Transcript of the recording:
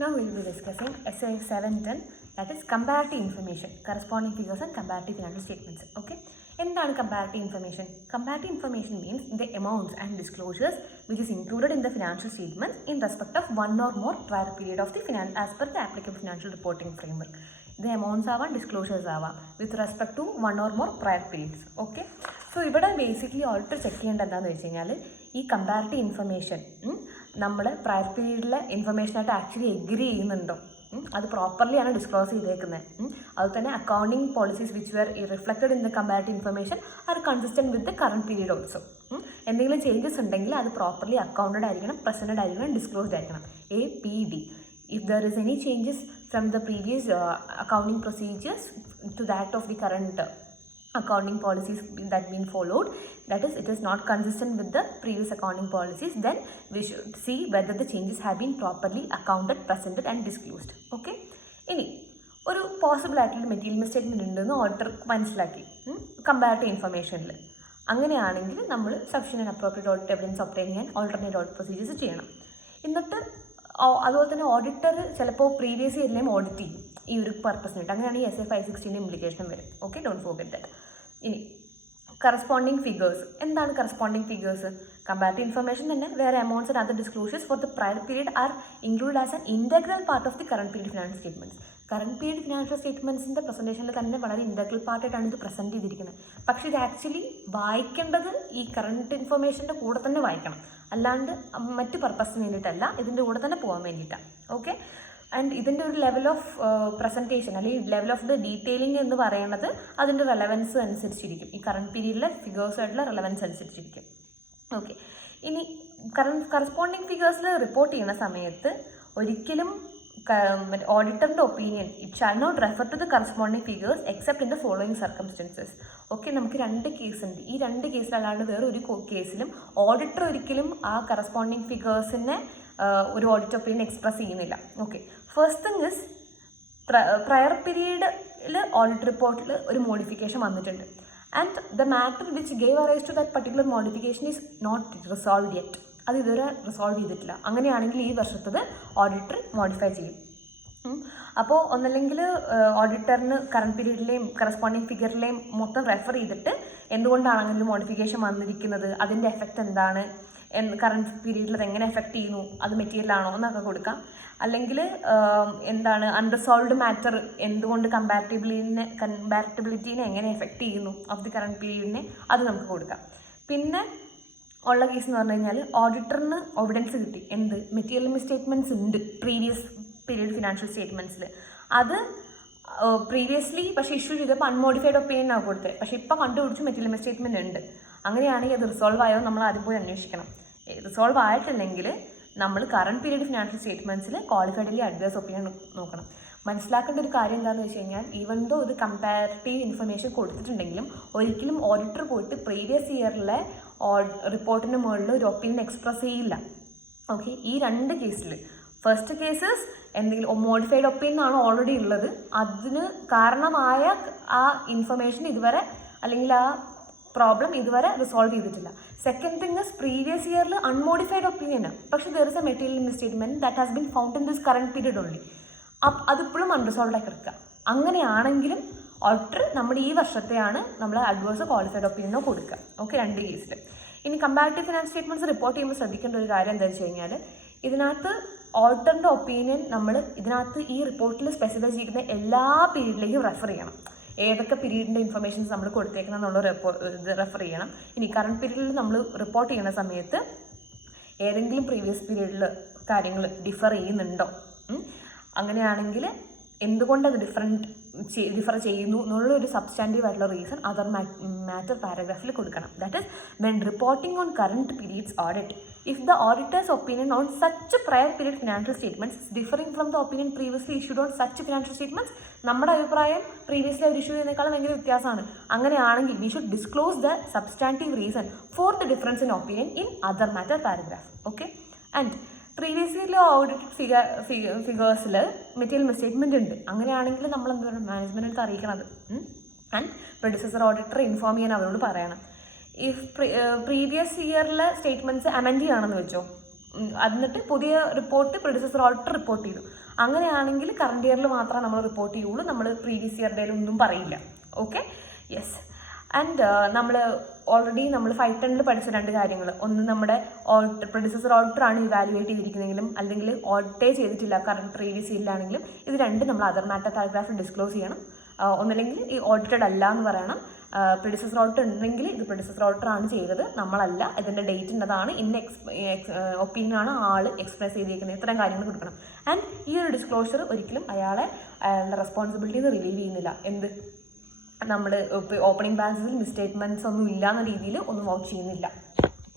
Now we will be discussing essay 710, that is comparative information, corresponding figures and comparative financial statements. Okay. എന്താണ് comparative information? Comparative information means the amounts and disclosures which is included in the financial statement in respect of one or more prior period of the as per the applicable financial reporting framework. The amounts are disclosures are with respect to one or more prior periods. Okay. So ഇവിടെ basically auditor check ചെയ്യേണ്ടത് എന്താണെന്ന് വെച്ച് കഴിഞ്ഞാൽ ഈ comparative information നമ്മൾ prior പീരീഡിലെ ഇൻഫർമേഷനായിട്ട് actually agree ചെയ്യുന്നുണ്ടോ, അത് പ്രോപ്പർലി ആണ് ഡിസ്ക്ലോസ് ചെയ്തേക്കുന്നത്. അതുപോലെ തന്നെ accounting policies which were reflected in the comparative information are consistent with the current period also. എന്തെങ്കിലും ചേഞ്ചസ് ഉണ്ടെങ്കിൽ അത് പ്രോപ്പർലി അക്കൗണ്ടഡ് ആയിരിക്കണം, പ്രസൻറ്റഡ് ആയിരിക്കണം, ഡിസ്ക്ലോസ്ഡ് ആയിരിക്കണം. APD. If there is any changes from the previous accounting procedures to that of the current accounting policies that been followed, that is, it is not consistent with the previous accounting policies, then we should see whether the changes have been properly accounted, presented and disclosed. Okay. ഇനി ഒരു possible ആയിട്ടുള്ള material മിസ്റ്റേറ്റ്മെൻറ്റ് ഉണ്ടെന്ന് auditor മനസ്സിലാക്കി comparative ഇൻഫർമേഷനിൽ. അങ്ങനെയാണെങ്കിൽ നമ്മൾ sufficient and appropriate audit evidence obtain ചെയ്യാൻ alternate audit procedures ചെയ്യണം. എന്നിട്ട് അതുപോലെ തന്നെ ഓഡിറ്റർ ചിലപ്പോൾ പ്രീവിയസ് ഇയറിനെയും ഓഡിറ്റ് ചെയ്യും ഈ ഒരു പർപ്പസിനിട്ട്. അങ്ങനെയാണ് ഈ SA 560 ഇംപ്ലിക്കേഷൻ വരും. Okay, don't forget that. ഇനി കറസ്പോണ്ടിങ് ഫിഗേഴ്സ്. എന്താണ് കറസ്പോണ്ടിങ് ഫിഗേഴ്സ്? കമ്പാരിറ്റീവ് ഇൻഫർമേഷൻ തന്നെ വേറെ amounts and other disclosures for the prior period are include as an integral part of the current period financial statements. Current period financial സ്റ്റേറ്റ്മെൻറ്റ്സിൻ്റെ പ്രസൻറ്റേഷനിൽ തന്നെ വളരെ integral പാർട്ടായിട്ടാണ് ഇത് present ചെയ്തിരിക്കുന്നത്. പക്ഷേ ഇത് ആക്ച്വലി വായിക്കേണ്ടത് ഈ കറണ്ട് ഇൻഫർമേഷൻ്റെ കൂടെ തന്നെ വായിക്കണം, അല്ലാണ്ട് മറ്റ് പർപ്പസിന് വേണ്ടിയിട്ടല്ല, ഇതിൻ്റെ കൂടെ തന്നെ പോകാൻ വേണ്ടിയിട്ടാണ്. ഓക്കെ. ആൻഡ് ഇതിൻ്റെ ഒരു ലെവൽ ഓഫ് പ്രസൻറ്റേഷൻ അല്ലെങ്കിൽ ലെവൽ ഓഫ് ദ ഡീറ്റെയിലിംഗ് എന്ന് പറയുന്നത് അതിൻ്റെ റെലവൻസ് അനുസരിച്ചിരിക്കും, ഈ കറണ്ട് പീരീഡിലെ ഫിഗേഴ്സായിട്ടുള്ള റെലവൻസ് അനുസരിച്ചിരിക്കും. ഓക്കെ. ഇനി കറസ്പോണ്ടിങ് ഫിഗേഴ്സിൽ റിപ്പോർട്ട് ചെയ്യുന്ന സമയത്ത് ഒരിക്കലും ഓഡിറ്ററിൻ്റെ opinion it shall not refer to the corresponding figures except in the following circumstances. Okay, നമുക്ക് 2 കേസുണ്ട്. ഈ 2 കേസിലല്ലാണ്ട് വേറെ ഒരു കേസിലും ഓഡിറ്റർ ഒരിക്കലും ആ കറസ്പോണ്ടിങ് ഫിഗേഴ്സിനെ ഒരു ഓഡിറ്റ് ഒപ്പീനിയൻ എക്സ്പ്രസ് ചെയ്യുന്നില്ല. Okay. First thing is prior പീരീഡിൽ ഓഡിറ്റ് റിപ്പോർട്ടിൽ ഒരു മോഡിഫിക്കേഷൻ വന്നിട്ടുണ്ട് and the matter which gave arise to that particular modification is not resolve yet. അത് ഇതുവരെ റിസോൾവ് ചെയ്തിട്ടില്ല. അങ്ങനെയാണെങ്കിൽ ഈ വർഷത്തത് ഓഡിറ്റർ മോഡിഫൈ ചെയ്യും. അപ്പോൾ ഒന്നല്ലെങ്കിൽ ഓഡിറ്ററിന് കറണ്ട് പീരീഡിലെയും കറസ്പോണ്ടിങ് ഫിഗറിലെയും മൊത്തം റെഫർ ചെയ്തിട്ട് എന്തുകൊണ്ടാണ് അങ്ങനെ മോഡിഫിക്കേഷൻ വന്നിരിക്കുന്നത്, അതിൻ്റെ എഫക്റ്റ് എന്താണ്, കറണ്ട് പീരീഡിൽ അത് എങ്ങനെ എഫക്റ്റ് ചെയ്യുന്നു, അത് മെറ്റീരിയലാണോ എന്നൊക്കെ കൊടുക്കാം. അല്ലെങ്കിൽ എന്താണ് അൺറിസോൾവ്ഡ് മാറ്റർ എന്തുകൊണ്ട് കമ്പാരിറ്റബിലിറ്റീനെ എങ്ങനെ എഫക്റ്റ് ചെയ്യുന്നു ഓഫ് ദി കറണ്ട് പീരീഡിനെ, അത് നമുക്ക് കൊടുക്കാം. പിന്നെ ഉള്ള കേസ് എന്ന് പറഞ്ഞു കഴിഞ്ഞാൽ ഓഡിറ്ററിന് എവിഡൻസ് കിട്ടി, എന്ത് മെറ്റീരിയൽ മിസ്റ്റേറ്റ്മെൻറ്റ്സ് ഉണ്ട് പ്രീവിയസ് പീരീഡ് ഫിനാൻഷ്യൽ സ്റ്റേറ്റ്മെൻറ്റ്സിൽ. അത് പ്രീവിയസ്ലി പക്ഷേ ഇഷ്യൂ ചെയ്തപ്പോൾ അൺമോഡിഫൈഡ് ഒപ്പീനിയനാണ് കൊടുത്തത്, പക്ഷേ ഇപ്പോൾ കണ്ടുപിടിച്ച് മെറ്റീരിയൽ മിസ്റ്റേറ്റ്മെൻറ്റ് ഉണ്ട്. അങ്ങനെയാണെങ്കിൽ അത് റിസോൾവ് ആയോ നമ്മൾ ആദ്യം പോയി അന്വേഷിക്കണം. റിസോൾവ് ആയിട്ടില്ലെങ്കിൽ നമ്മൾ കറണ്ട് പീരീഡ് ഫിനാൻഷ്യൽ സ്റ്റേറ്റ്മെൻറ്റ്സിൽ ക്വാളിഫൈഡ്ലി അഡ്വൈസ് ഒപ്പീനിയൻ നോക്കണം. മനസ്സിലാക്കേണ്ട ഒരു കാര്യം എന്താണെന്ന് വെച്ച് കഴിഞ്ഞാൽ ഈവൻ ദോ ഇത് കമ്പാരിറ്റീവ് ഇൻഫർമേഷൻ കൊടുത്തിട്ടുണ്ടെങ്കിലും ഒരിക്കലും ഓഡിറ്റർ പോയിട്ട് പ്രീവിയസ് ഇയറിലെ റിപ്പോർട്ടിന് മുകളിൽ ഒരു ഒപ്പീനിയൻ എക്സ്പ്രസ് ചെയ്യില്ല. ഓക്കെ. ഈ 2 കേസിൽ ഫസ്റ്റ് കേസസ് എന്തെങ്കിലും മോഡിഫൈഡ് ഒപ്പീനിയൻ ആണ് ഓൾറെഡി ഉള്ളത്, അതിന് കാരണമായ ആ ഇൻഫർമേഷൻ ഇതുവരെ അല്ലെങ്കിൽ ആ പ്രോബ്ലം ഇതുവരെ റിസോൾവ് ചെയ്തിട്ടില്ല. സെക്കൻഡ് തിങ് ഇസ് പ്രീവിയസ് ഇയറിൽ അൺമോഡിഫൈഡ് ഒപ്പീനിയനാണ്, പക്ഷേ there is a material misstatement that has been found in this current period only. അതിപ്പോഴും അൺറിസോൾവ് ആയി കിടക്കുക. അങ്ങനെയാണെങ്കിലും ഓഡിറ്റർ നമ്മുടെ ഈ വർഷത്തെയാണ് നമ്മൾ അഡ്വേഴ്സ് ക്വാളിഫൈഡ് ഒപ്പീനിയനോ കൊടുക്കുക. ഓക്കെ, 2 കേസിൽ. ഇനി കമ്പാരിറ്റീവ് ഫിനാൻസ് സ്റ്റേറ്റ്മെൻറ്റ്സ് റിപ്പോർട്ട് ചെയ്യുമ്പോൾ ശ്രദ്ധിക്കേണ്ട ഒരു കാര്യം എന്താ വെച്ച് കഴിഞ്ഞാൽ ഇതിനകത്ത് ഓഡിറ്ററിൻ്റെ ഒപ്പീനിയൻ നമ്മൾ ഇതിനകത്ത് ഈ റിപ്പോർട്ടിൽ സ്പെസിഫൈ ചെയ്യുന്ന എല്ലാ പീരീഡിലേക്കും റെഫർ ചെയ്യണം. ഏതൊക്കെ പീരീഡിൻ്റെ ഇൻഫർമേഷൻസ് നമ്മൾ കൊടുത്തേക്കണം എന്നുള്ള റെഫർ ചെയ്യണം. ഇനി കറണ്ട് പീരീഡിൽ നമ്മൾ റിപ്പോർട്ട് ചെയ്യുന്ന സമയത്ത് ഏതെങ്കിലും പ്രീവിയസ് പീരീഡിൽ കാര്യങ്ങൾ ഡിഫർ ചെയ്യുന്നുണ്ടോ, അങ്ങനെയാണെങ്കിൽ എന്തുകൊണ്ടത് ഡിഫർ ചെയ്യുന്നു എന്നുള്ളൊരു സബ്സ്റ്റാൻറ്റീവ് ആയിട്ടുള്ള റീസൺ അതർ മാറ്റർ പാരഗ്രാഫിൽ കൊടുക്കണം. That is when reporting on current period's audit, if the auditor's opinion on such prior period financial statements differing from the opinion previously issued on such financial statements, നമ്മുടെ അഭിപ്രായം previously അവർ issue ചെയ്യുന്നതിനേക്കാളും ഭയങ്കര വ്യത്യാസമാണ്. അങ്ങനെയാണെങ്കിൽ we should disclose the substantive reason for the difference in opinion in other matter paragraph. Okay. And previous ഇയറിലെ audited ഫിഗേഴ്സിൽ material misstatement ഉണ്ട്. അങ്ങനെയാണെങ്കിൽ നമ്മൾ എന്ത് വേണം, മാനേജ്മെൻറ്റിനടുത്ത് അറിയിക്കണത് ആൻഡ് പ്രൊഡ്യൂസർ ഓഡിറ്റർ ഇൻഫോം ചെയ്യാൻ അവരോട് പറയണം. ഇഫ് പ്രീവിയസ് ഇയറിലെ സ്റ്റേറ്റ്മെൻറ്റ്സ് അമെൻഡ് ചെയ്യുകയാണെന്ന് വെച്ചോ, എന്നിട്ട് പുതിയ റിപ്പോർട്ട് പ്രെഡിസസർ ഓഡിറ്റർ റിപ്പോർട്ട് ചെയ്തു. അങ്ങനെയാണെങ്കിൽ കറണ്ട് ഇയറിൽ മാത്രമേ നമ്മൾ റിപ്പോർട്ട് ചെയ്യുള്ളൂ, നമ്മൾ പ്രീവിയസ് ഇയറുടെ ഒന്നും പറയില്ല. Okay, yes. ആൻഡ് നമ്മൾ ഓൾറെഡി നമ്മൾ 510 പഠിച്ച 2 കാര്യങ്ങൾ, ഒന്ന് നമ്മുടെ പ്രെഡിസസർ ഓഡിറ്റർ ആണ് ഇവാലുവേറ്റ് ചെയ്തിരിക്കുന്നതെങ്കിലും അല്ലെങ്കിൽ ഓഡിറ്റേ ചെയ്തിട്ടില്ല കറണ്ട് പ്രീവിയസ് ഇയറിലാണെങ്കിലും, ഇത് രണ്ടും നമ്മൾ അതർ മാറ്റർ പാരഗ്രാഫിൽ ഡിസ്ക്ലോസ് ചെയ്യണം. ഒന്നല്ലെങ്കിൽ ഈ ഓഡിറ്റഡ് അല്ല എന്ന് പറയണം. പ്രെഡിസസർ ഓഡിറ്റർ ഉണ്ടെങ്കിൽ ഇത് പ്രെഡിസസർ ഓഡിറ്റർ ആണ് ചെയ്തത്, നമ്മളല്ല, ഇതിൻ്റെ ഡേറ്റ് ഇന്നതാണ്, ഇന്ന ഒപ്പീനിയനാണ് ആൾ എക്സ്പ്രസ് ചെയ്തിരിക്കുന്നത്, ഇത്തരം കാര്യങ്ങൾ കൊടുക്കണം. ആൻഡ് ഈ ഒരു ഡിസ്ക്ലോഷർ ഒരിക്കലും അയാളുടെ റെസ്പോൺസിബിലിറ്റി റിലീവ് ചെയ്യുന്നില്ല. എന്ത്, നമ്മൾ ഓപ്പണിംഗ് ബാലൻസിൽ മിസ്റ്റേറ്റ്മെൻറ്റ്സ് ഒന്നും ഇല്ല എന്ന രീതിയിൽ ഒന്നും വൗച്ച് ചെയ്യുന്നില്ല.